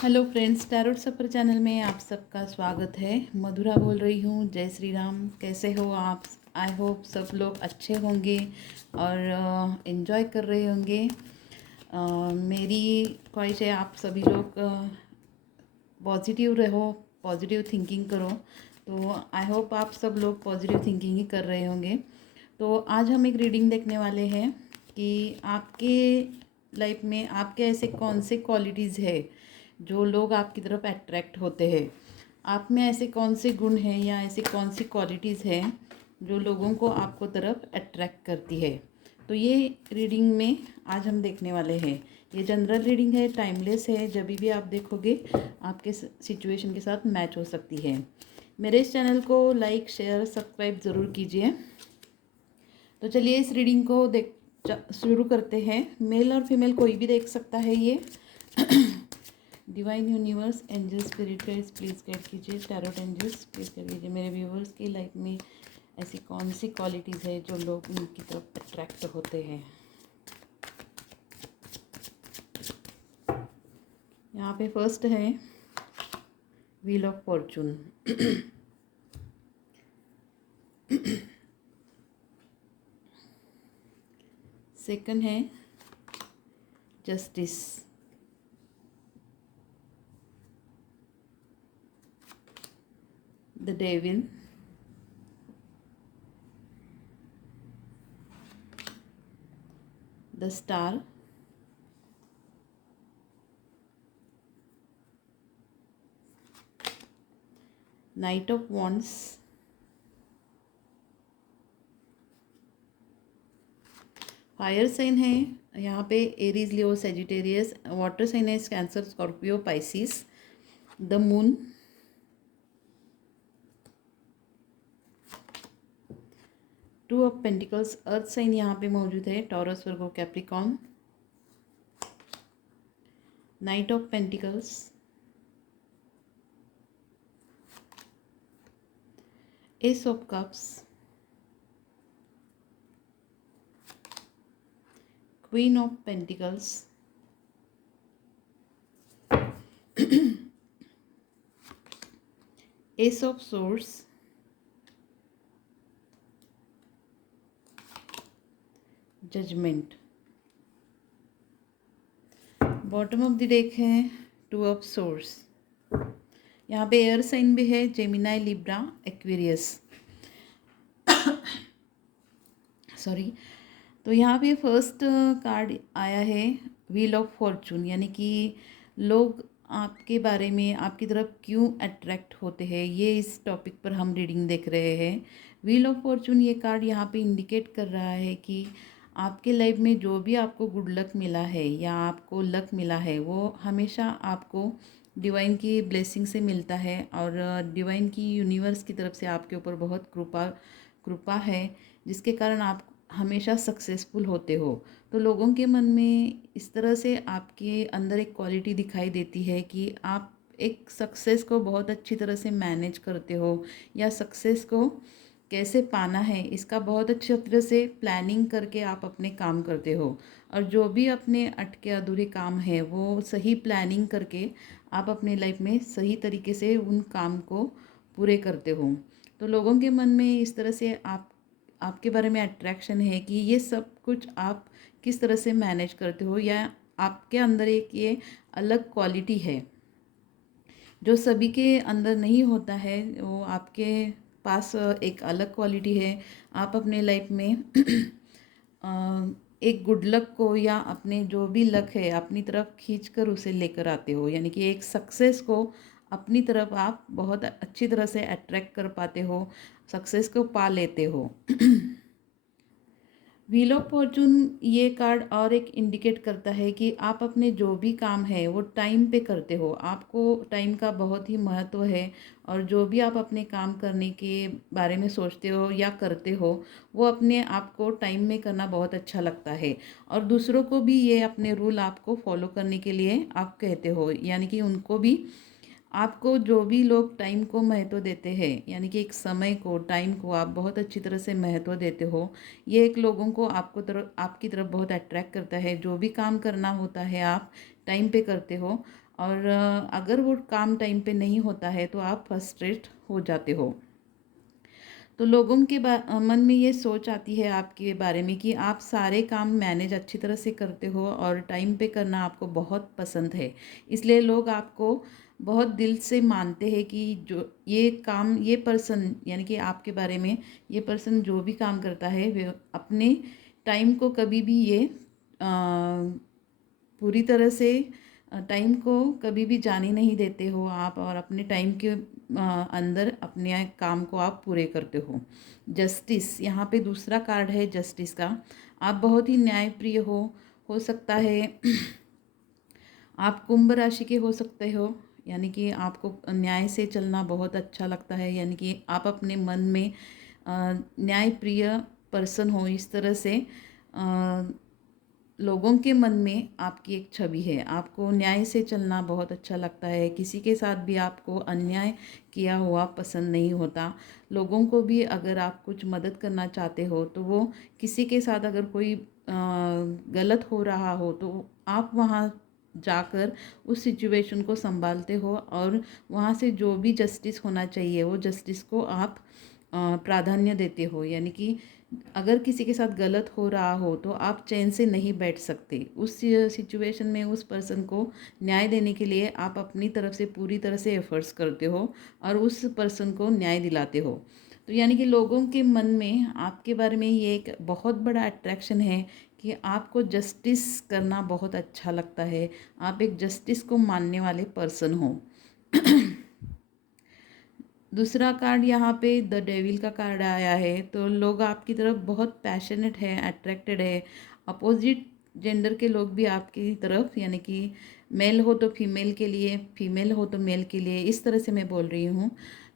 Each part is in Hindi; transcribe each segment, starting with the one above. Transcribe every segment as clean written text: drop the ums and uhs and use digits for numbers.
हेलो फ्रेंड्स, टैरोट सफ़र चैनल में आप सबका स्वागत है। मधुरा बोल रही हूँ। जय श्री राम। कैसे हो आप? आई होप सब लोग अच्छे होंगे और इन्जॉय कर रहे होंगे। मेरी ख्वाहिश है आप सभी लोग पॉजिटिव रहो, पॉजिटिव थिंकिंग करो। तो आई होप आप सब लोग पॉजिटिव थिंकिंग ही कर रहे होंगे। तो आज हम एक रीडिंग देखने वाले हैं कि आपके लाइफ में आपके ऐसे कौन से क्वालिटीज़ है जो लोग आपकी तरफ अट्रैक्ट होते हैं। आप में ऐसे कौन से गुण हैं या ऐसी कौन सी क्वालिटीज़ हैं जो लोगों को आपको तरफ अट्रैक्ट करती है। तो ये रीडिंग में आज हम देखने वाले हैं। ये जनरल रीडिंग है, टाइमलेस है, जब भी आप देखोगे आपके सिचुएशन के साथ मैच हो सकती है। मेरे इस चैनल को लाइक शेयर सब्सक्राइब ज़रूर कीजिए। तो चलिए इस रीडिंग को शुरू करते हैं। मेल और फीमेल कोई भी देख सकता है ये। Divine universe, angel, spirit guides please guide कीजिए। टैरोट एंजल्स प्लीज़ गाइड कीजिए। मेरे व्यूवर्स की लाइफ में ऐसी कौन सी क्वालिटीज़ है जो लोग उनकी तरफ अट्रैक्ट होते हैं। यहाँ पे फर्स्ट है व्हील ऑफ फॉर्चून। सेकंड है justice. The devil. The star. Knight of wands. Fire sign है यहाँ पे Aries, Leo, Sagittarius. Water sign है Cancer, Scorpio, Pisces. The moon. Two of pentacles, earth sign यहाँ पे मौजूद है, Taurus, Virgo, Capricorn. Knight of pentacles. Ace of cups. Queen of pentacles. Ace of swords. Judgment. Bottom of the deck है टू ऑफ सोर्स। यहाँ पे एयर साइन भी है, जेमिनाई, लिब्रा, एक्वेरियस। सॉरी। तो यहाँ पे फर्स्ट कार्ड आया है व्हील ऑफ फॉर्चून, यानी कि लोग आपके बारे में आपकी तरफ क्यों अट्रैक्ट होते हैं, ये इस टॉपिक पर हम रीडिंग देख रहे हैं। व्हील ऑफ फॉर्चून ये कार्ड यहाँ पे इंडिकेट कर रहा है कि आपके लाइफ में जो भी आपको गुड लक मिला है या आपको लक मिला है वो हमेशा आपको डिवाइन की ब्लेसिंग से मिलता है और डिवाइन की यूनिवर्स की तरफ से आपके ऊपर बहुत कृपा है, जिसके कारण आप हमेशा सक्सेसफुल होते हो। तो लोगों के मन में इस तरह से आपके अंदर एक क्वालिटी दिखाई देती है कि आप एक सक्सेस को बहुत अच्छी तरह से मैनेज करते हो या सक्सेस को कैसे पाना है इसका बहुत अच्छी तरह से प्लानिंग करके आप अपने काम करते हो। और जो भी अपने अटके अधूरे काम है वो सही प्लानिंग करके आप अपने लाइफ में सही तरीके से उन काम को पूरे करते हो। तो लोगों के मन में इस तरह से आपके बारे में अट्रैक्शन है कि ये सब कुछ आप किस तरह से मैनेज करते हो या आपके अंदर एक ये अलग क्वालिटी है जो सभी के अंदर नहीं होता है। वो आपके पास एक अलग क्वालिटी है। आप अपने लाइफ में एक गुड लक को या अपने जो भी लक है अपनी तरफ खींच कर उसे लेकर आते हो, यानी कि एक सक्सेस को अपनी तरफ आप बहुत अच्छी तरह से अट्रैक्ट कर पाते हो, सक्सेस को पा लेते हो। व्हील ऑफ फॉर्चून ये कार्ड और एक इंडिकेट करता है कि आप अपने जो भी काम है वो टाइम पे करते हो। आपको टाइम का बहुत ही महत्व है और जो भी आप अपने काम करने के बारे में सोचते हो या करते हो वो अपने आप को टाइम में करना बहुत अच्छा लगता है। और दूसरों को भी ये अपने रूल आपको फॉलो करने के लिए आप कहते हो, यानी कि उनको भी आपको जो भी लोग टाइम को महत्व देते हैं, यानी कि एक समय को, टाइम को आप बहुत अच्छी तरह से महत्व देते हो। ये एक लोगों को आपकी तरफ बहुत अट्रैक्ट करता है। जो भी काम करना होता है आप टाइम पे करते हो और अगर वो काम टाइम पे नहीं होता है तो आप फ्रस्ट्रेट हो जाते हो। तो लोगों के मन में ये सोच आती है आपके बारे में कि आप सारे काम मैनेज अच्छी तरह से करते हो और टाइम पे करना आपको बहुत पसंद है। इसलिए लोग आपको बहुत दिल से मानते हैं कि जो ये काम ये पर्सन यानी कि आपके बारे में ये पर्सन जो भी काम करता है वे अपने टाइम को कभी भी ये पूरी तरह से टाइम को कभी भी जाने नहीं देते हो आप और अपने टाइम के अंदर अपने काम को आप पूरे करते हो। जस्टिस यहाँ पे दूसरा कार्ड है जस्टिस का। आप बहुत ही न्यायप्रिय हो सकता है आप कुंभ राशि के हो सकते हो, यानी कि आपको न्याय से चलना बहुत अच्छा लगता है, यानी कि आप अपने मन में न्यायप्रिय पर्सन हो। इस तरह से लोगों के मन में आपकी एक छवि है। आपको न्याय से चलना बहुत अच्छा लगता है। किसी के साथ भी आपको अन्याय किया हुआ पसंद नहीं होता। लोगों को भी अगर आप कुछ मदद करना चाहते हो तो वो किसी के साथ अगर कोई गलत हो रहा हो तो आप वहाँ जाकर उस सिचुएशन को संभालते हो और वहाँ से जो भी जस्टिस होना चाहिए वो जस्टिस को आप प्राधान्य देते हो। यानी कि अगर किसी के साथ गलत हो रहा हो तो आप चैन से नहीं बैठ सकते। उस सिचुएशन में उस पर्सन को न्याय देने के लिए आप अपनी तरफ से पूरी तरह से एफर्ट्स करते हो और उस पर्सन को न्याय दिलाते हो। तो यानी कि लोगों के मन में आपके बारे में ये एक बहुत बड़ा अट्रैक्शन है कि आपको जस्टिस करना बहुत अच्छा लगता है। आप एक जस्टिस को मानने वाले पर्सन हो। दूसरा कार्ड यहाँ पे द डेविल का कार्ड आया है। तो लोग आपकी तरफ बहुत पैशनेट है, अट्रैक्टेड है। अपोजिट जेंडर के लोग भी आपकी तरफ, यानी कि मेल हो तो फीमेल के लिए, फीमेल हो तो मेल के लिए, इस तरह से मैं बोल रही हूँ।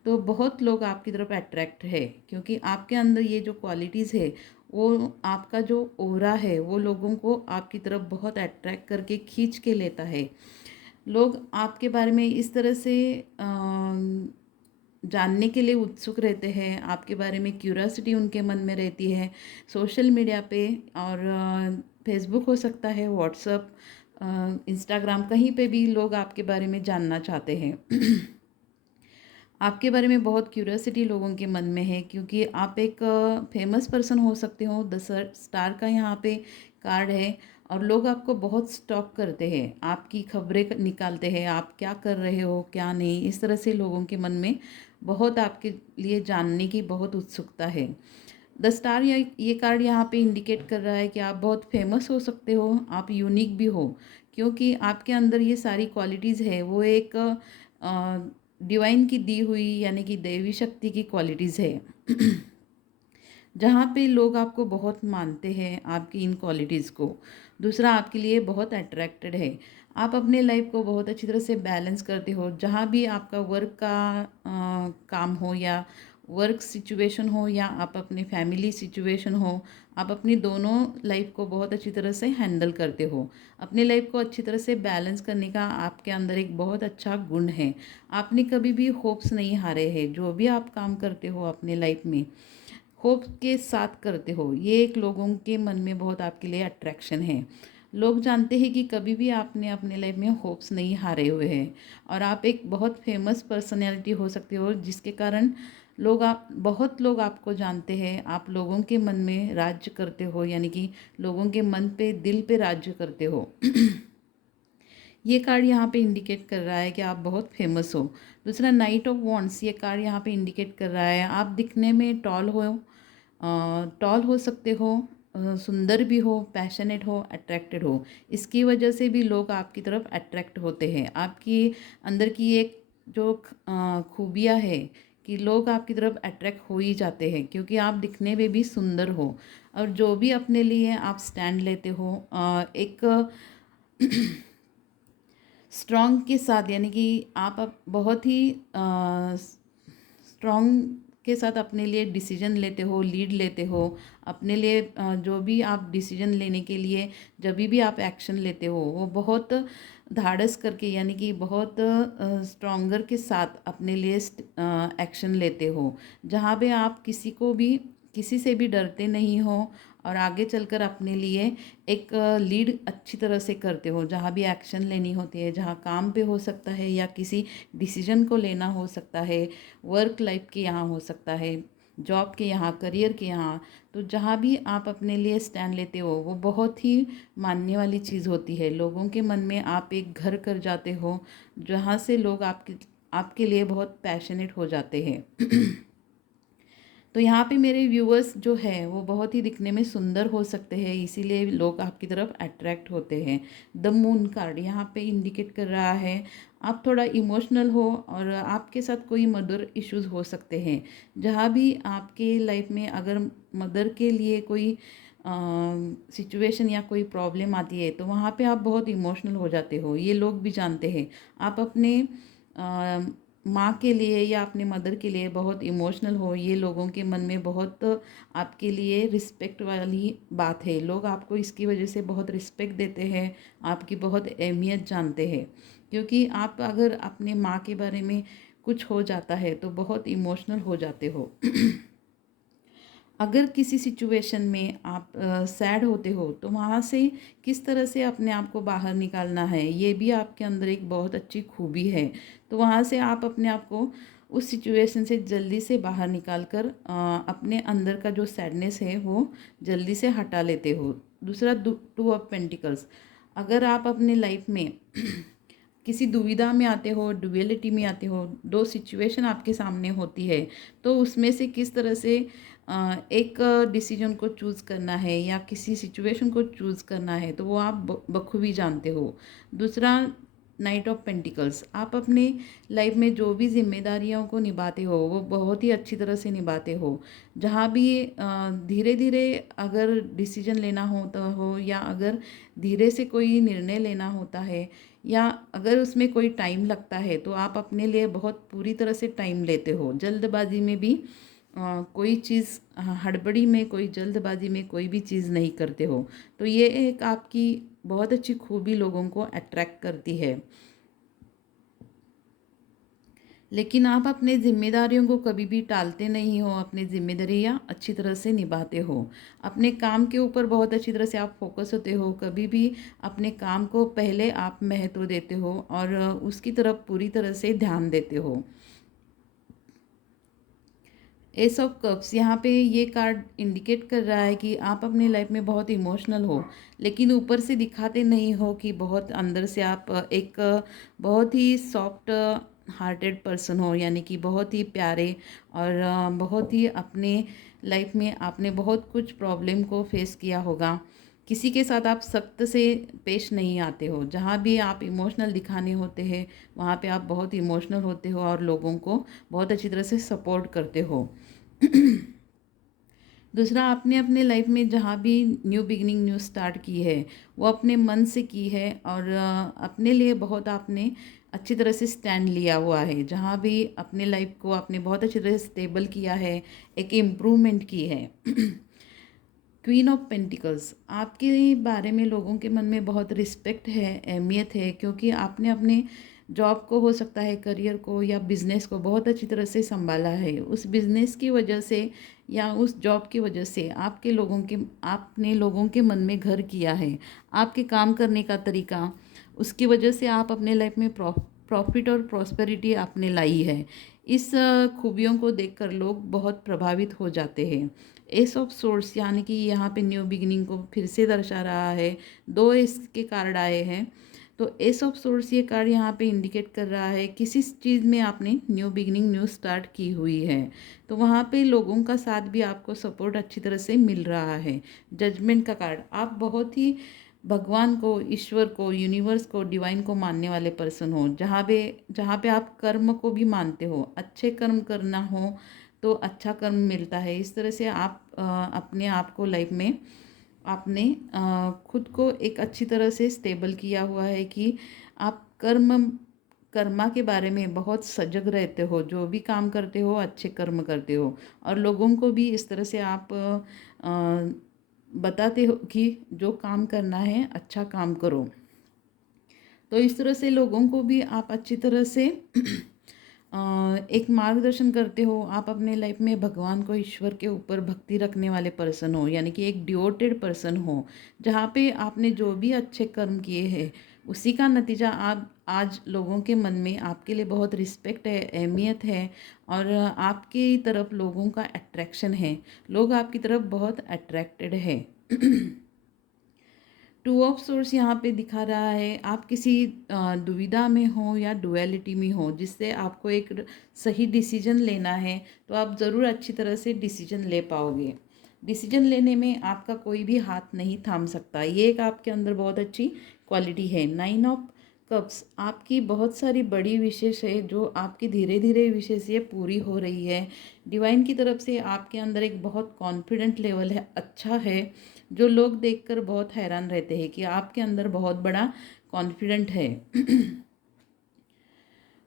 तो बहुत लोग आपकी तरफ अट्रैक्ट है क्योंकि आपके अंदर ये जो क्वालिटीज़ है वो आपका जो ओरा है वो लोगों को आपकी तरफ बहुत अट्रैक्ट करके खींच के लेता है। लोग आपके बारे में इस तरह से जानने के लिए उत्सुक रहते हैं। आपके बारे में क्यूरियोसिटी उनके मन में रहती है। सोशल मीडिया पे और फेसबुक हो सकता है, व्हाट्सअप, इंस्टाग्राम, कहीं पे भी लोग आपके बारे में जानना चाहते हैं। आपके बारे में बहुत क्यूरियोसिटी लोगों के मन में है क्योंकि आप एक फेमस पर्सन हो सकते हो। द स्टार का यहाँ पे कार्ड है और लोग आपको बहुत स्टॉक करते हैं, आपकी खबरें निकालते हैं, आप क्या कर रहे हो क्या नहीं। इस तरह से लोगों के मन में बहुत आपके लिए जानने की बहुत उत्सुकता है। द स्टार ये कार्ड यहाँ पे इंडिकेट कर रहा है कि आप बहुत फेमस हो सकते हो, आप यूनिक भी हो क्योंकि आपके अंदर ये सारी क्वालिटीज़ है। वो एक डिवाइन की दी हुई यानी कि देवी शक्ति की क्वालिटीज़ है। जहाँ पे लोग आपको बहुत मानते हैं आपकी इन क्वालिटीज़ को। दूसरा, आपके लिए बहुत अट्रैक्टेड है। आप अपने लाइफ को बहुत अच्छी तरह से बैलेंस करते हो। जहाँ भी आपका वर्क का काम हो या वर्क सिचुएशन हो या आप अपने फैमिली सिचुएशन हो, आप अपनी दोनों लाइफ को बहुत अच्छी तरह से हैंडल करते हो। अपने लाइफ को अच्छी तरह से बैलेंस करने का आपके अंदर एक बहुत अच्छा गुण है। आपने कभी भी होप्स नहीं हारे हैं। जो भी आप काम करते हो अपने लाइफ में होप के साथ करते हो। ये एक लोगों के मन में बहुत आपके लिए अट्रैक्शन है। लोग जानते हैं कि कभी भी आपने अपने लाइफ में होप्स नहीं हारे हुए हैं और आप एक बहुत फेमस पर्सनैलिटी हो सकते हो जिसके कारण बहुत लोग आपको जानते हैं। आप लोगों के मन में राज्य करते हो, यानी कि लोगों के मन पे दिल पे राज्य करते हो। ये कार्ड यहाँ पे इंडिकेट कर रहा है कि आप बहुत फेमस हो। दूसरा, नाइट ऑफ वॉन्ड्स, ये कार्ड यहाँ पे इंडिकेट कर रहा है आप दिखने में टॉल हो सकते हो, सुंदर भी हो, पैशनेट हो, अट्रैक्टेड हो। इसकी वजह से भी लोग आपकी तरफ अट्रैक्ट होते हैं। आपकी अंदर की एक जो खूबियाँ है कि लोग आपकी तरफ अट्रैक्ट हो ही जाते हैं क्योंकि आप दिखने में भी सुंदर हो और जो भी अपने लिए आप स्टैंड लेते हो एक स्ट्रॉन्ग के साथ, यानी कि आप अब बहुत ही स्ट्रॉन्ग के साथ अपने लिए डिसीजन लेते हो, लीड लेते हो। अपने लिए जो भी आप डिसीजन लेने के लिए जब भी आप एक्शन लेते हो वो बहुत धाड़स करके, यानी कि बहुत स्ट्रॉन्गर के साथ अपने लिए एक्शन लेते हो। जहाँ पे आप किसी से भी डरते नहीं हो और आगे चलकर अपने लिए एक लीड अच्छी तरह से करते हो। जहाँ भी एक्शन लेनी होती है, जहाँ काम पे हो सकता है या किसी डिसीजन को लेना हो सकता है, वर्क लाइफ के यहाँ हो सकता है, जॉब के यहाँ, करियर के यहाँ, तो जहाँ भी आप अपने लिए स्टैंड लेते हो वो बहुत ही मानने वाली चीज़ होती है। लोगों के मन में आप एक घर कर जाते हो, जहाँ से लोग आपके आपके लिए बहुत पैशनेट हो जाते हैं। तो यहाँ पे मेरे व्यूअर्स जो है वो बहुत ही दिखने में सुंदर हो सकते हैं, इसीलिए लोग आपकी तरफ अट्रैक्ट होते हैं। द मून कार्ड यहाँ पे इंडिकेट कर रहा है आप थोड़ा इमोशनल हो और आपके साथ कोई मदर इश्यूज हो सकते हैं। जहाँ भी आपके लाइफ में अगर मदर के लिए कोई सिचुएशन या कोई प्रॉब्लम आती है तो वहाँ पे आप बहुत इमोशनल हो जाते हो, ये लोग भी जानते हैं। आप अपने माँ के लिए या अपने मदर के लिए बहुत इमोशनल हो, ये लोगों के मन में बहुत आपके लिए रिस्पेक्ट वाली बात है। लोग आपको इसकी वजह से बहुत रिस्पेक्ट देते हैं, आपकी बहुत अहमियत जानते हैं, क्योंकि आप अगर अपने माँ के बारे में कुछ हो जाता है तो बहुत इमोशनल हो जाते हो। अगर किसी सिचुएशन में आप सैड होते हो तो वहाँ से किस तरह से अपने आप को बाहर निकालना है, ये भी आपके अंदर एक बहुत अच्छी खूबी है। तो वहाँ से आप अपने आप को उस सिचुएशन से जल्दी से बाहर निकाल कर अपने अंदर का जो सैडनेस है वो जल्दी से हटा लेते हो। दूसरा, टू ऑफ पेंटिकल्स, अगर आप अपने लाइफ में किसी दुविधा में आते हो, डुअलिटी में आते हो, दो सिचुएशन आपके सामने होती है, तो उसमें से किस तरह से एक डिसीजन को चूज़ करना है या किसी सिचुएशन को चूज़ करना है, तो वो आप बखूबी जानते हो। दूसरा, नाइट ऑफ पेंटिकल्स, आप अपने लाइफ में जो भी जिम्मेदारियों को निभाते हो वो बहुत ही अच्छी तरह से निभाते हो। जहाँ भी धीरे धीरे अगर डिसीजन लेना होता हो या अगर धीरे से कोई निर्णय लेना होता है या अगर उसमें कोई टाइम लगता है तो आप अपने लिए बहुत पूरी तरह से टाइम लेते हो। जल्दबाजी में भी कोई चीज़, हड़बड़ी में, कोई जल्दबाजी में कोई भी चीज़ नहीं करते हो। तो ये एक आपकी बहुत अच्छी खूबी लोगों को अट्रैक्ट करती है। लेकिन आप अपने ज़िम्मेदारियों को कभी भी टालते नहीं हो, अपनी ज़िम्मेदारियाँ अच्छी तरह से निभाते हो। अपने काम के ऊपर बहुत अच्छी तरह से आप फोकस होते हो, कभी भी अपने काम को पहले आप महत्व देते हो और उसकी तरफ पूरी तरह से ध्यान देते हो। एस ऑफ कप्स, यहाँ पे ये कार्ड इंडिकेट कर रहा है कि आप अपने लाइफ में बहुत इमोशनल हो, लेकिन ऊपर से दिखाते नहीं हो कि बहुत अंदर से आप एक बहुत ही सॉफ्ट हार्टेड पर्सन हो, यानी कि बहुत ही प्यारे और बहुत ही अपने लाइफ में आपने बहुत कुछ प्रॉब्लम को फेस किया होगा। किसी के साथ आप सख्त से पेश नहीं आते हो, जहाँ भी आप इमोशनल दिखाने होते हैं वहाँ पे आप बहुत इमोशनल होते हो और लोगों को बहुत अच्छी तरह से सपोर्ट करते हो। दूसरा, आपने अपने लाइफ में जहाँ भी न्यू बिगिनिंग, न्यू स्टार्ट की है वो अपने मन से की है और अपने लिए बहुत आपने अच्छी तरह से स्टैंड लिया हुआ है। जहाँ भी अपने लाइफ को आपने बहुत अच्छी तरह से स्टेबल किया है, एक इम्प्रूवमेंट की है। क्वीन ऑफ पेंटिकल्स, आपके बारे में लोगों के मन में बहुत रिस्पेक्ट है, अहमियत है, क्योंकि आपने अपने जॉब को, हो सकता है करियर को या बिजनेस को बहुत अच्छी तरह से संभाला है। उस बिजनेस की वजह से या उस जॉब की वजह से आपने लोगों के मन में घर किया है। आपके काम करने का तरीका, उसकी वजह से आप अपने लाइफ में प्रॉफिट और प्रॉस्पेरिटी आपने लाई है। इस खूबियों को देखकर लोग बहुत प्रभावित हो जाते हैं। एस ऑफ सोर्स, यानी कि यहाँ पे न्यू बिगिनिंग को फिर से दर्शा रहा है। दो इसके कार्ड आए हैं, तो एस ऑफ सोर्स ये कार्ड यहाँ पे इंडिकेट कर रहा है किसी चीज़ में आपने न्यू बिगिनिंग, न्यू स्टार्ट की हुई है, तो वहाँ पे लोगों का साथ भी आपको सपोर्ट अच्छी तरह से मिल रहा है। जजमेंट का कार्ड, आप बहुत ही भगवान को, ईश्वर को, यूनिवर्स को, डिवाइन को मानने वाले पर्सन हो। जहाँ पे आप कर्म को भी मानते हो, अच्छे कर्म करना हो तो अच्छा कर्म मिलता है। इस तरह से आप अपने आप को लाइफ में आपने खुद को एक अच्छी तरह से स्टेबल किया हुआ है कि आप कर्मा के बारे में बहुत सजग रहते हो, जो भी काम करते हो अच्छे कर्म करते हो और लोगों को भी इस तरह से आप बताते हो कि जो काम करना है अच्छा काम करो। तो इस तरह से लोगों को भी आप अच्छी तरह से एक मार्गदर्शन करते हो, आप अपने लाइफ में भगवान को, ईश्वर के ऊपर भक्ति रखने वाले पर्सन हो, यानी कि एक डिवोटेड पर्सन हो, जहाँ पे आपने जो भी अच्छे कर्म किए हैं उसी का नतीजा आप आज लोगों के मन में आपके लिए बहुत रिस्पेक्ट है, अहमियत है, और आपकी तरफ लोगों का अट्रैक्शन है, लोग आपकी तरफ बहुत अट्रैक्टेड है। टू ऑफ सोर्स यहाँ पे दिखा रहा है, आप किसी दुविधा में हो या डुअलिटी में हो, जिससे आपको एक सही डिसीजन लेना है, तो आप ज़रूर अच्छी तरह से डिसीजन ले पाओगे। डिसीजन लेने में आपका कोई भी हाथ नहीं थाम सकता, ये एक आपके अंदर बहुत अच्छी क्वालिटी है। 9 ऑफ कप्स आपकी बहुत सारी बड़ी विशेष है, जो आपकी धीरे धीरे विशेष ये पूरी हो रही है। डिवाइन की तरफ से आपके अंदर एक बहुत कॉन्फिडेंट लेवल है, अच्छा है, जो लोग देखकर बहुत हैरान रहते हैं कि आपके अंदर बहुत बड़ा कॉन्फिडेंट है।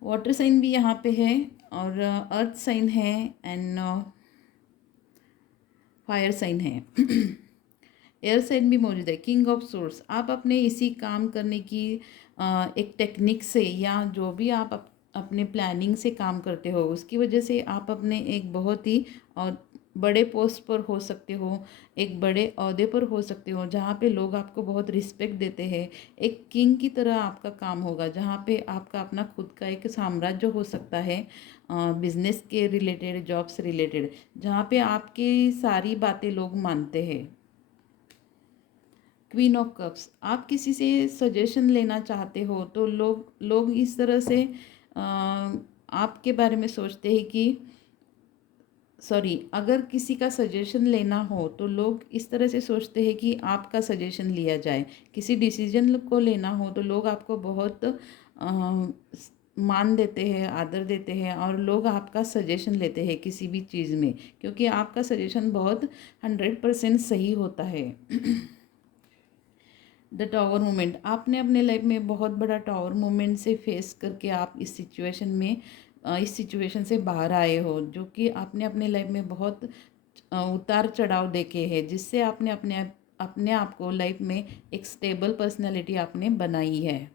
वाटर साइन भी यहाँ पे है, और अर्थ साइन है, एंड फायर साइन है। एयर साइन भी मौजूद है। किंग ऑफ सोर्स, आप अपने इसी काम करने की एक टेक्निक से, या जो भी आप अपने प्लानिंग से काम करते हो, उसकी वजह से आप अपने एक बहुत ही बड़े पोस्ट पर हो सकते हो, एक बड़े ओहदे पर हो सकते हो, जहाँ पे लोग आपको बहुत रिस्पेक्ट देते हैं। एक किंग की तरह आपका काम होगा, जहाँ पे आपका अपना खुद का एक साम्राज्य हो सकता है, बिजनेस के रिलेटेड, जॉब से रिलेटेड, जहाँ पे आपकी सारी बातें लोग मानते हैं। क्वीन ऑफ कप्स, आप किसी से सजेशन लेना चाहते हो, तो लोग इस तरह से आपके बारे में सोचते हैं कि अगर किसी का सजेशन लेना हो तो लोग इस तरह से सोचते हैं कि आपका सजेशन लिया जाए। किसी डिसीजन को लेना हो तो लोग आपको बहुत मान देते हैं, आदर देते हैं, और लोग आपका सजेशन लेते हैं किसी भी चीज़ में, क्योंकि आपका सजेशन बहुत 100% सही होता है। द टावर मोमेंट, आपने अपने लाइफ में बहुत बड़ा टावर मोमेंट से फेस करके आप इस सिचुएशन से बाहर आए हो, जो कि आपने अपने लाइफ में बहुत उतार चढ़ाव देखे हैं, जिससे आपने अपने आप को लाइफ में एक स्टेबल पर्सनालिटी आपने बनाई है।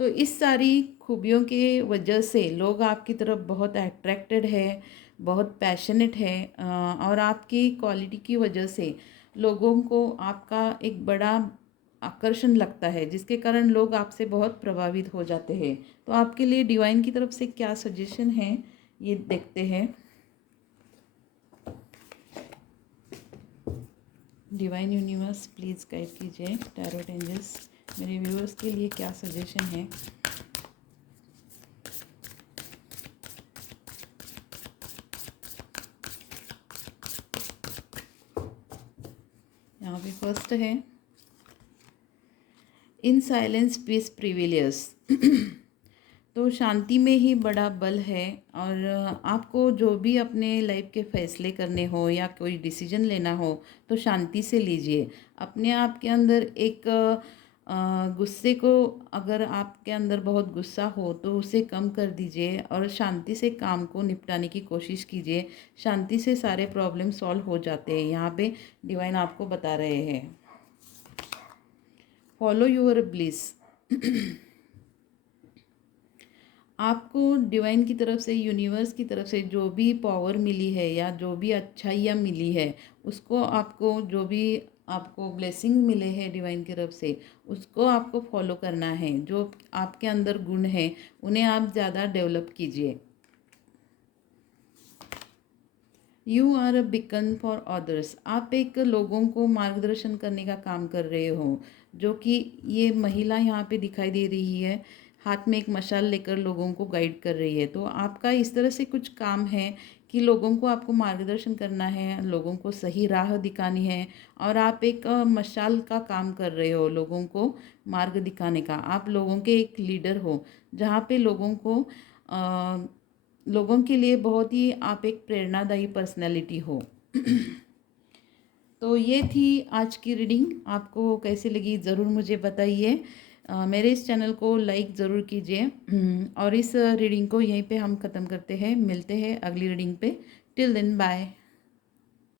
तो इस सारी खूबियों के वजह से लोग आपकी तरफ बहुत अट्रैक्टेड है, बहुत पैशनेट है, और आपकी क्वालिटी की वजह से लोगों को आपका एक बड़ा आकर्षण लगता है, जिसके कारण लोग आपसे बहुत प्रभावित हो जाते हैं। तो आपके लिए डिवाइन की तरफ से क्या सजेशन है, ये देखते हैं। डिवाइन यूनिवर्स प्लीज़ गाइड कीजिए, टैरोट एंजल्स मेरे व्यूअर्स के लिए क्या सजेशन है। यहाँ पे फर्स्ट है, इन साइलेंस पीस प्रिविलियस। तो शांति में ही बड़ा बल है, और आपको जो भी अपने लाइफ के फैसले करने हो या कोई डिसीजन लेना हो तो शांति से लीजिए। अपने आप के अंदर एक गुस्से को, अगर आपके अंदर बहुत गुस्सा हो तो उसे कम कर दीजिए, और शांति से काम को निपटाने की कोशिश कीजिए। शांति से सारे प्रॉब्लम सॉल्व हो जाते हैं, यहाँ पे डिवाइन आपको बता रहे हैं। फॉलो योर ब्लिस, आपको डिवाइन की तरफ से, यूनिवर्स की तरफ से जो भी पावर मिली है या जो भी अच्छाइयाँ मिली है, उसको आपको, जो भी आपको ब्लेसिंग मिले हैं डिवाइन की तरफ से, उसको आपको फॉलो करना है। जो आपके अंदर गुण है उन्हें आप ज़्यादा डेवलप कीजिए। You are a beacon for others, आप एक लोगों को मार्गदर्शन करने का काम कर रहे हो, जो कि ये महिला यहाँ पे दिखाई दे रही है, हाथ में एक मशाल लेकर लोगों को गाइड कर रही है। तो आपका इस तरह से कुछ काम है कि लोगों को आपको मार्गदर्शन करना है, लोगों को सही राह दिखानी है, और आप एक मशाल का काम कर रहे हो, लोगों को मार्ग दिखाने का। आप लोगों के एक लीडर हो, जहाँ पे लोगों के लिए बहुत ही आप एक प्रेरणादायी पर्सनैलिटी हो। तो ये थी आज की रीडिंग, आपको कैसी लगी ज़रूर मुझे बताइए। मेरे इस चैनल को लाइक ज़रूर कीजिए, और इस रीडिंग को यहीं पे हम ख़त्म करते हैं। मिलते हैं अगली रीडिंग पे। Till then bye.